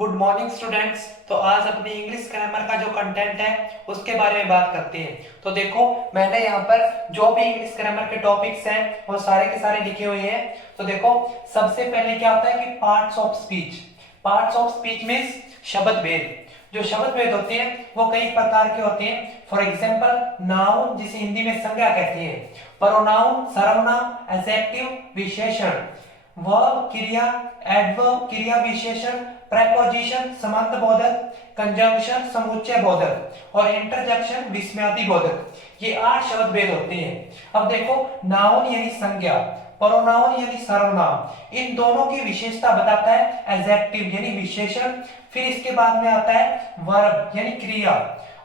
Good morning students. तो आज अपनी इंग्लिश ग्रामर का जो कंटेंट है उसके बारे में बात करते हैं। तो देखो, मैंने यहाँ पर जो भी इंग्लिश ग्रामर के टॉपिक्स हैं वो सारे के सारे लिखे हुए हैं। तो देखो, सबसे पहले क्या होता है कि parts of speech. Parts of speech means शब्द भेद। जो शब्द भेद होते हैं वो कई प्रकार के होते हैं। फॉर एग्जाम्पल, नाउन जिसे हिंदी में संज्ञा कहते हैं, प्रोनाउन सर्वनाम, एडजेक्टिव विशेषण, वर्ब क्रिया, एडवर्ब क्रिया विशेषण, प्रेपोजिशन संबंध बोधक, कंजंक्शन समुच्चय बोधक और इंटरजेक्शन विस्मयादि बोधक। ये 8 शब्द भेद होते हैं। अब देखो, नाउन यानी संज्ञा, प्रोनाउन यानी सर्वनाम, इन दोनों की विशेषता बताता है एडजेक्टिव यानी विशेषण। फिर इसके बाद में आता है वर्ब यानी क्रिया,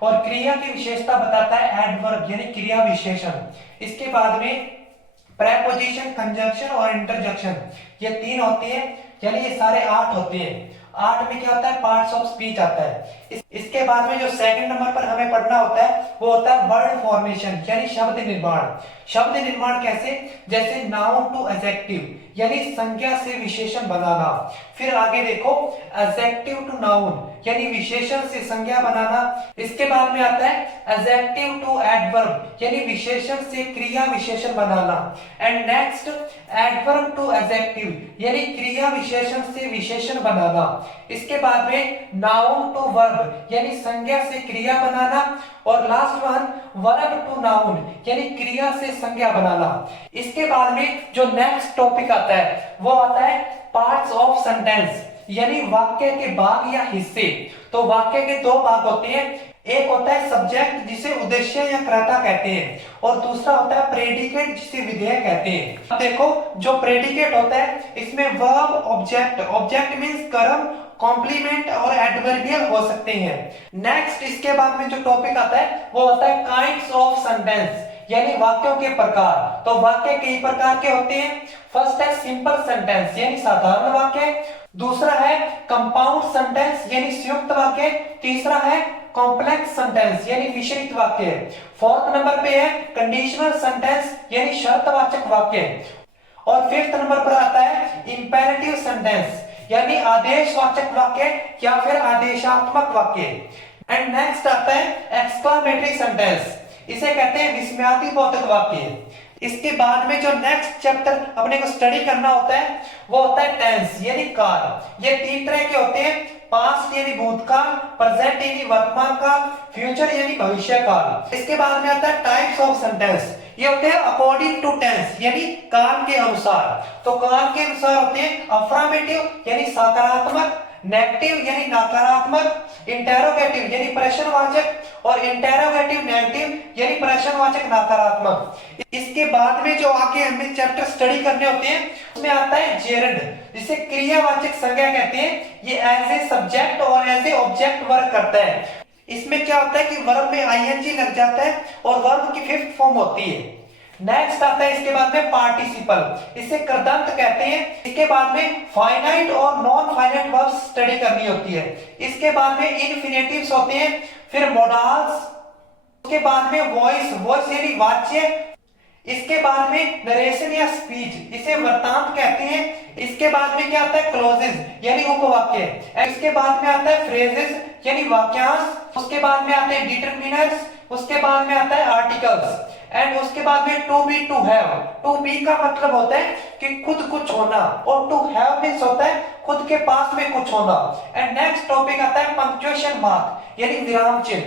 और क्रिया की विशेषता बताता है एडवर्ब यानी क्रिया विशेषण। इसके बाद में प्रेपोजिशन, कंजंक्शन और इंटरजेक्शन, ये 3 होते हैं, यानी ये सारे 8 होते हैं। 8 में क्या होता है, पार्ट्स ऑफ स्पीच आता है। इसके बाद में जो सेकंड नंबर पर हमें पढ़ना होता है वो होता है वर्ड फॉर्मेशन यानी शब्द निर्माण। शब्द निर्माण कैसे, जैसे नाउन टू एडजेक्टिव यानी संज्ञा से विशेषण बनाना। फिर आगे देखो, एडजेक्टिव टू नाउन यानी विशेषण से संज्ञा बनाना। इसके बाद में आता है एडजेक्टिव टू एडवर्ब यानी विशेषण से क्रिया विशेषण बनाना। And next, adverb to adjective यानी क्रिया विशेषण से विशेषण बनाना। इसके बाद में नाउन टू वर्ब यानी संज्ञा से क्रिया बनाना। और last one, verb to noun यानी क्रिया से संज्ञा बनाना। इसके बाद में जो नेक्स्ट टॉपिक आता है वो आता है पार्ट्स ऑफ सेंटेंस यानी वाक्य के भाग या हिस्से। तो वाक्य के 2 भाग होते हैं, एक होता है सब्जेक्ट जिसे उद्देश्य या कर्ता कहते हैं, और दूसरा होता है प्रेडिकेट जिसे विधेय कहते हैं। अब देखो, जो प्रेडिकेट होता है इसमें वर्ब, ऑब्जेक्ट, ऑब्जेक्ट मींस कर्म, कॉम्प्लीमेंट और एडवर्बियल हो सकते हैं। नेक्स्ट इसके बाद में जो टॉपिक आता है वो होता है काइंड्स ऑफ सेंटेंस यानी वाक्यों के प्रकार। तो वाक्य कई प्रकार के होते हैं। फर्स्ट है सिंपल सेंटेंस यानी साधारण वाक्य, दूसरा है कंपाउंड सेंटेंस यानी संयुक्त वाक्य, तीसरा है कॉम्प्लेक्स सेंटेंस यानी मिश्रित वाक्य, फोर्थ नंबर पे है कंडीशनल सेंटेंस यानी शर्तवाचक वाक्य, और फिफ्थ नंबर पर आता है इंपेरेटिव सेंटेंस यानी आदेशवाचक वाक्य या फिर आदेशात्मक वाक्य। एंड नेक्स्ट आता है एक्सक्लेमेटरी सेंटेंस, इसे कहते हैं विस्मयादिबोधक वाक्य। इसके बाद में जो नेक्स्ट चैप्टर अपने को स्टडी करना होता है वो होता है टेंस यानी काल। ये 3 तरह के होते हैं, पास्ट यानी भूतकाल, प्रेजेंट यानी वर्तमान काल, फ्यूचर यानी भविष्य काल। इसके बाद में आता है टाइप्स ऑफ सेंटेंस, ये होते हैं अकॉर्डिंग टू टेंस यानी काल के अनुसार। तो काल के अनुसार होते हैं अफर्मेटिव यानी सकारात्मक, नेगेटिव यानी नकारात्मक, इंटेरोगेटिव यानी प्रश्नवाचक और इंटेरोगेटिव नेगेटिव यानी प्रश्नवाचक नकारात्मक। इसके बाद में जो आगे हमें चैप्टर स्टडी करने होते हैं उसमें आता है जेरंड, जिसे क्रियावाचक संज्ञा कहते हैं। ये एज ए सब्जेक्ट और एज ए ऑब्जेक्ट वर्क करता है। इसमें क्या होता है कि वर्ब में आईएनजी लग जाता है और वर्ब की 5th फॉर्म होती है। नेक्स्ट आता है इसके बाद में पार्टिसिपल, इसे कृदंत कहते हैं। इसके बाद में फाइनाइट और नॉन फाइनाइट वर्ब्स स्टडी करनी होती है। इसके बाद में इन्फिनेटिव्स होते हैं, फिर मोडाल्स, उसके बाद में वॉइस, वॉइस यानी वाच्य, इसके बाद में नरेशन या स्पीच, इसे वृत्तांत कहते हैं। इसके बाद में क्या आता है क्लोजेस यानी उपवाक्य। इसके बाद में आता है फ्रेजेस यानी वाक्यांश। उसके बाद में आते हैं डिटरमिनर्स, उसके बाद में आता है आर्टिकल्स, एंड उसके बाद में to be, to have. To be का मतलब होता है कि खुद कुछ होना, और टू हैव मींस होता है खुद के पास में कुछ होना। एंड नेक्स्ट टॉपिक आता है पंक्चुएशन मार्क यानी विराम चिन्ह।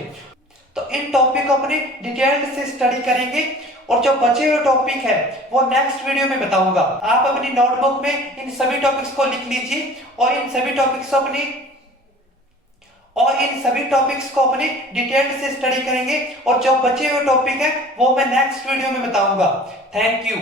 तो इन टॉपिक को अपने डिटेल से स्टडी करेंगे, और जो बचे हुए टॉपिक है वो नेक्स्ट वीडियो में बताऊंगा। आप अपनी नोटबुक में इन सभी टॉपिक्स को लिख लीजिए और इन सभी टॉपिक्स को अपने डिटेल से स्टडी करेंगे, और जो बचे हुए टॉपिक है वो मैं नेक्स्ट वीडियो में बताऊंगा। Thank you.